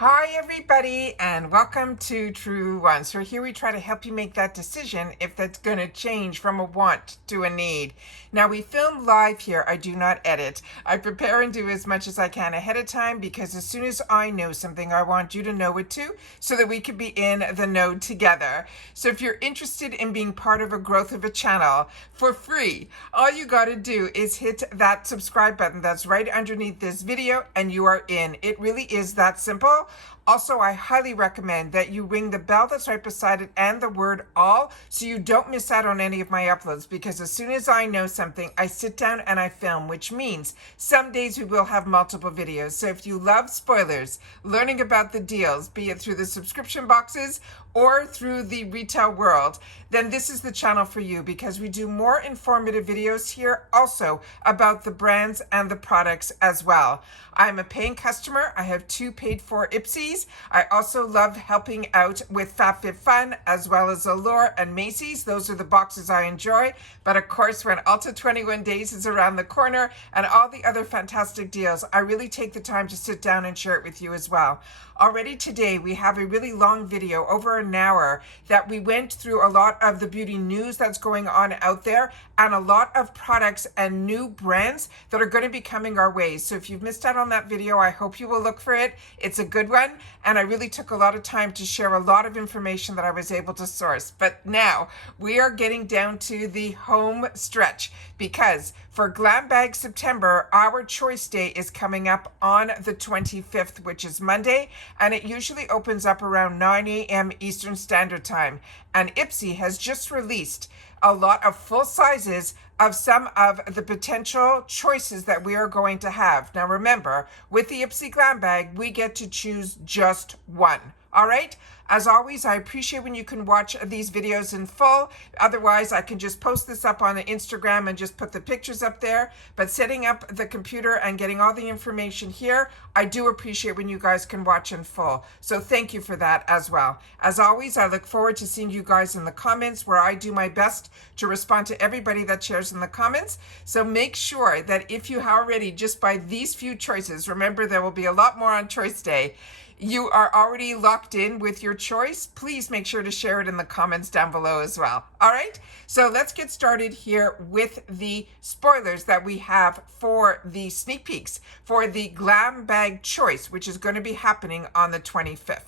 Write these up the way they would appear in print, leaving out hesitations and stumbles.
Hi everybody and welcome to Truewants. So here we try to help you make that decision if that's going to change from a want to a need. Now we film live here. I do not edit. I prepare and do as much as I can ahead of time because as soon as I know something, I want you to know it too so that we can be in the know together. So if you're interested in being part of a growth of a channel for free, all you got to do is hit that subscribe button that's right underneath this video and you are in. It really is that simple. Also, I highly recommend that you ring the bell that's right beside it and the word all so you don't miss out on any of my uploads, because as soon as I know something, I sit down and I film, which means some days we will have multiple videos. So if you love spoilers, learning about the deals, be it through the subscription boxes or through the retail world, then this is the channel for you, because we do more informative videos here also about the brands and the products as well. I'm a paying customer. I have 2 paid for IPSYs. I also love helping out with FabFitFun as well as Allure and Macy's. Those are the boxes I enjoy. But of course, when Ulta 21 Days is around the corner and all the other fantastic deals, I really take the time to sit down and share it with you as well. Already today, we have a really long video, over an hour, that we went through a lot of the beauty news that's going on out there and a lot of products and new brands that are going to be coming our way. So if you've missed out on that video, I hope you will look for it. It's a good one. And I really took a lot of time to share a lot of information that I was able to source. But now we are getting down to the home stretch, because for GlamBag September, our choice day is coming up on the 25th, which is Monday, and it usually opens up around 9 a.m. Eastern Standard Time. And IPSY has just released a lot of full sizes of some of the potential choices that we are going to have. Now remember, with the IPSY GlamBag, we get to choose just one. All right? As always, I appreciate when you can watch these videos in full. Otherwise, I can just post this up on the Instagram and just put the pictures up there. But setting up the computer and getting all the information here, I do appreciate when you guys can watch in full. So thank you for that as well. As always, I look forward to seeing you guys in the comments, where I do my best to respond to everybody that shares in the comments. So make sure that if you already, just by these few choices, remember there will be a lot more on Choice Day, you are already locked in with your choice, please make sure to share it in the comments down below as well. All right, so let's get started here with the spoilers that we have for the sneak peeks for the GlamBag choice, which is going to be happening on the 25th.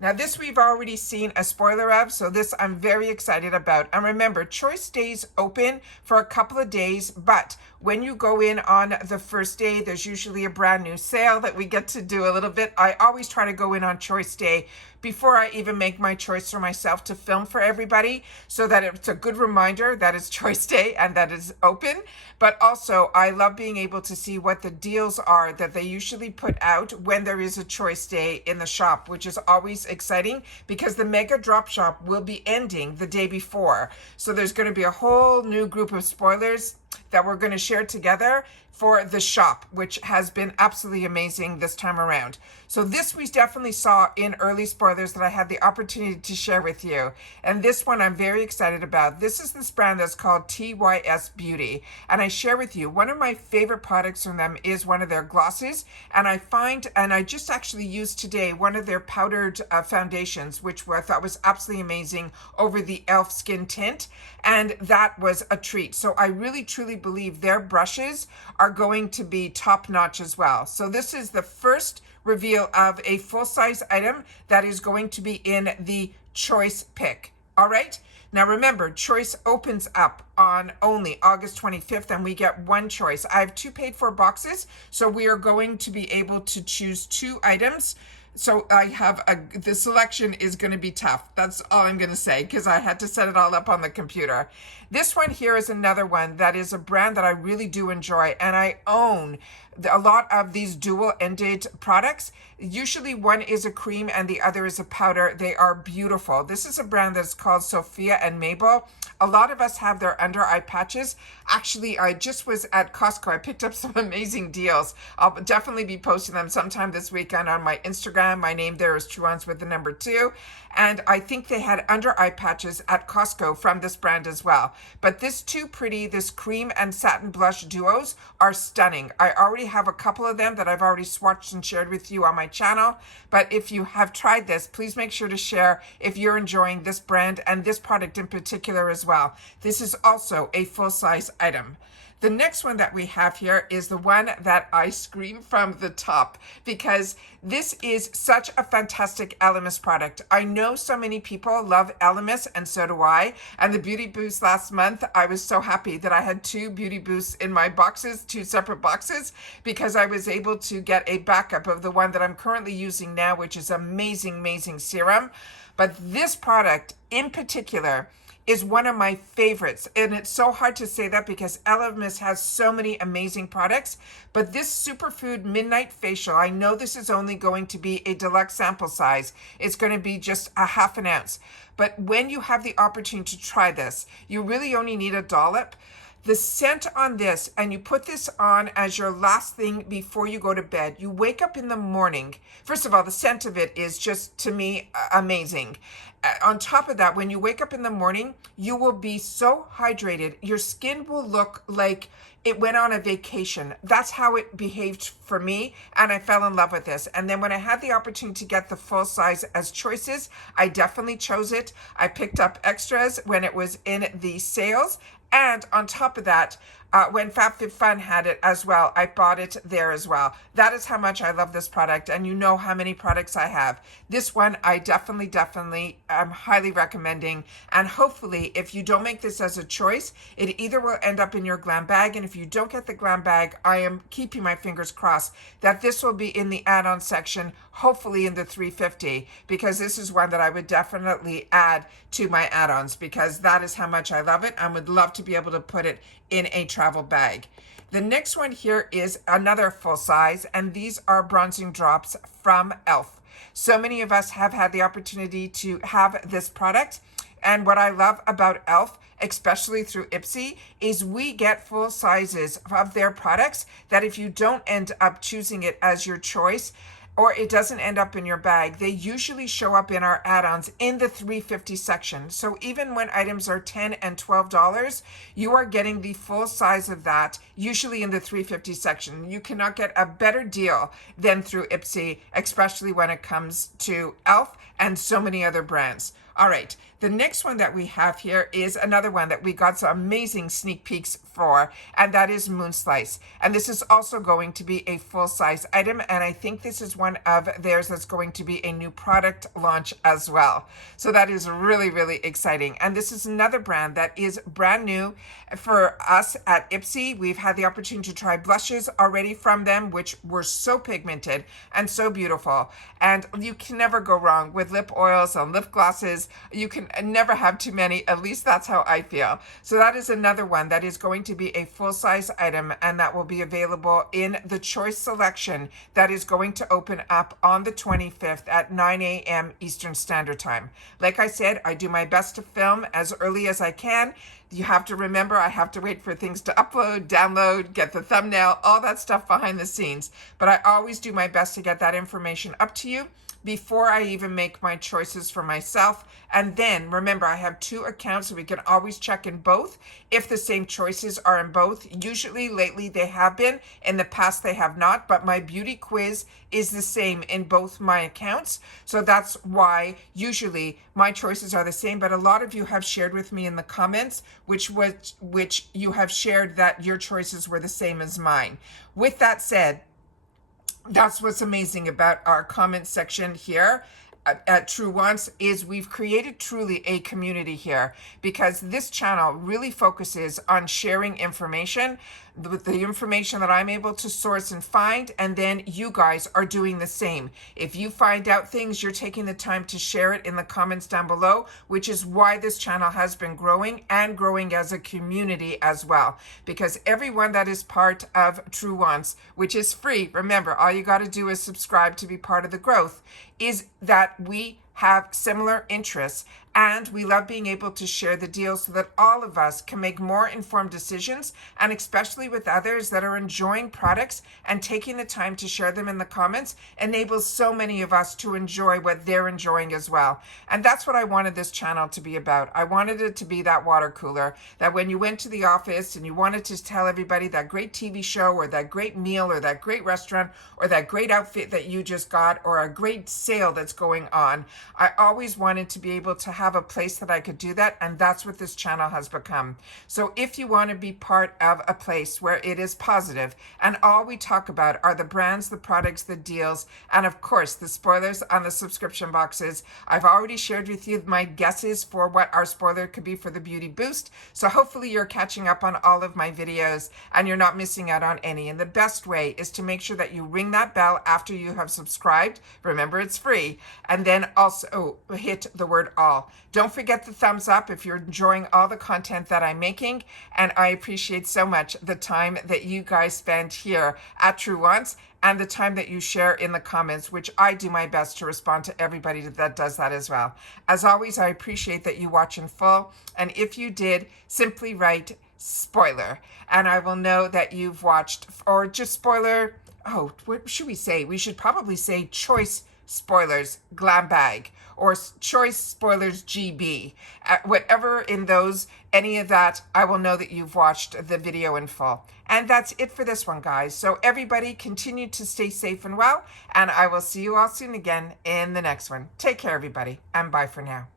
Now this we've already seen a spoiler of, so this I'm very excited about. And remember, choice stays open for a couple of days, but when you go in on the first day, there's usually a brand new sale that we get to do a little bit. I always try to go in on choice day before I even make my choice for myself to film for everybody, so that it's a good reminder that it's choice day and that it's open. But also, I love being able to see what the deals are that they usually put out when there is a choice day in the shop, which is always exciting because the mega drop shop will be ending the day before. So there's going to be a whole new group of spoilers that we're going to share together for the shop, which has been absolutely amazing this time around. So this we definitely saw in early spoilers that I had the opportunity to share with you. And this one I'm very excited about. This is this brand that's called TYS Beauty. And I share with you, one of my favorite products from them is one of their glosses. And I just actually used today one of their powdered foundations, which I thought was absolutely amazing, over the E.L.F skin tint. And that was a treat. So I really truly believe their brushes are going to be top notch as well. So this is the first reveal of a full-size item that is going to be in the choice pick. All right, now remember, choice opens up on only August 25th and we get one choice. I have 2 paid for boxes, so we are going to be able to choose 2 items. So I have the selection is going to be tough. That's all I'm going to say, because I had to set it all up on the computer. This one here is another one that is a brand that I really do enjoy, and I own a lot of these dual-ended products. Usually one is a cream and the other is a powder. They are beautiful. This is a brand that's called Sophia and Mabelle. A lot of us have their under eye patches. Actually, I just was at Costco. I picked up some amazing deals. I'll definitely be posting them sometime this weekend on my Instagram. My name there is Truewants with the number 2. And I think they had under eye patches at Costco from this brand as well. But this Too Pretty, this cream and satin blush duos are stunning. I already have a couple of them that I've already swatched and shared with you on my channel. But if you have tried this, please make sure to share if you're enjoying this brand and this product in particular as well. This is also a full-size item. The next one that we have here is the one that I scream from the top because this is such a fantastic Elemis product. I know so many people love Elemis, and so do I. And the beauty boost last month, I was so happy that I had 2 beauty boosts in my boxes, 2 separate boxes, because I was able to get a backup of the one that I'm currently using now, which is amazing, amazing serum. But this product in particular is one of my favorites. And it's so hard to say that because Elemis has so many amazing products. But this Superfood Midnight Facial, I know this is only going to be a deluxe sample size. It's going to be just a half an ounce. But when you have the opportunity to try this, you really only need a dollop. The scent on this, and you put this on as your last thing before you go to bed. You wake up in the morning. First of all, the scent of it is just, to me, amazing. On top of that, when you wake up in the morning, you will be so hydrated. Your skin will look like it went on a vacation. That's how it behaved for me, and I fell in love with this. And then when I had the opportunity to get the full size as choices, I definitely chose it. I picked up extras when it was in the sales. And on top of that, when FabFitFun had it as well, I bought it there as well. That is how much I love this product, and you know how many products I have. This one I definitely am highly recommending, and hopefully if you don't make this as a choice, it either will end up in your GlamBag, and if you don't get the GlamBag, I am keeping my fingers crossed that this will be in the add-on section, hopefully in the 350, because this is one that I would definitely add to my add-ons because that is how much I love it and would love to be able to put it in a travel bag. The next one here is another full size, and these are bronzing drops from E.L.F. So many of us have had the opportunity to have this product, and what I love about E.L.F., especially through IPSY, is we get full sizes of their products that if you don't end up choosing it as your choice, or it doesn't end up in your bag, they usually show up in our add-ons in the 350 section. So even when items are $10 and $12, you are getting the full size of that, usually in the 350 section. You cannot get a better deal than through IPSY, especially when it comes to E.L.F. and so many other brands. All right, the next one that we have here is another one that we got some amazing sneak peeks for, and that is Moon Slice. And this is also going to be a full-size item, and I think this is one of theirs that's going to be a new product launch as well. So that is really, really exciting. And this is another brand that is brand new for us at IPSY. We've had the opportunity to try blushes already from them, which were so pigmented and so beautiful. And you can never go wrong with lip oils and lip glosses. You can never have too many, at least that's how I feel. So that is another one that is going to be a full-size item, and that will be available in the choice selection that is going to open up on the 25th at 9 a.m. Eastern Standard Time. Like I said, I do my best to film as early as I can. You have to remember, I have to wait for things to upload, download, get the thumbnail, all that stuff behind the scenes. But I always do my best to get that information up to you before I even make my choices for myself. And then remember, I have 2 accounts, so we can always check in both if the same choices are in both. Usually lately they have been, in the past they have not, but my beauty quiz is the same in both my accounts. So that's why usually my choices are the same, but a lot of you have shared with me in the comments which you have shared that your choices were the same as mine. With that said, that's what's amazing about our comment section here at Truewants, is we've created truly a community here, because this channel really focuses on sharing information, with the information that I'm able to source and find, and then you guys are doing the same. If you find out things, you're taking the time to share it in the comments down below, which is why this channel has been growing and growing as a community as well, because everyone that is part of Truewants, which is free, remember, all you got to do is subscribe to be part of the growth, is that we have similar interests And we love being able to share the deals so that all of us can make more informed decisions, and especially with others that are enjoying products and taking the time to share them in the comments enables so many of us to enjoy what they're enjoying as well. And that's what I wanted this channel to be about. I wanted it to be that water cooler that when you went to the office and you wanted to tell everybody that great TV show or that great meal or that great restaurant or that great outfit that you just got or a great sale that's going on, I always wanted to be able to have a place that I could do that, and that's what this channel has become. So if you want to be part of a place where it is positive and all we talk about are the brands, the products, the deals, and of course the spoilers on the subscription boxes. I've already shared with you my guesses for what our spoiler could be for the Beauty Boost, so hopefully you're catching up on all of my videos and you're not missing out on any. And the best way is to make sure that you ring that bell after you have subscribed. Remember, it's free. And then also hit the word all. Don't forget the thumbs up if you're enjoying all the content that I'm making. And I appreciate so much the time that you guys spend here at Truewants and the time that you share in the comments, which I do my best to respond to everybody that does that as well. As always, I appreciate that you watch in full. And if you did, simply write spoiler and I will know that you've watched, or just spoiler. Oh, what should we say? We should probably say choice spoilers GlamBag or choice spoilers GB. Whatever in those, any of that, I will know that you've watched the video in full. And that's it for this one, guys. So everybody continue to stay safe and well, and I will see you all soon again in the next one. Take care, everybody, and bye for now.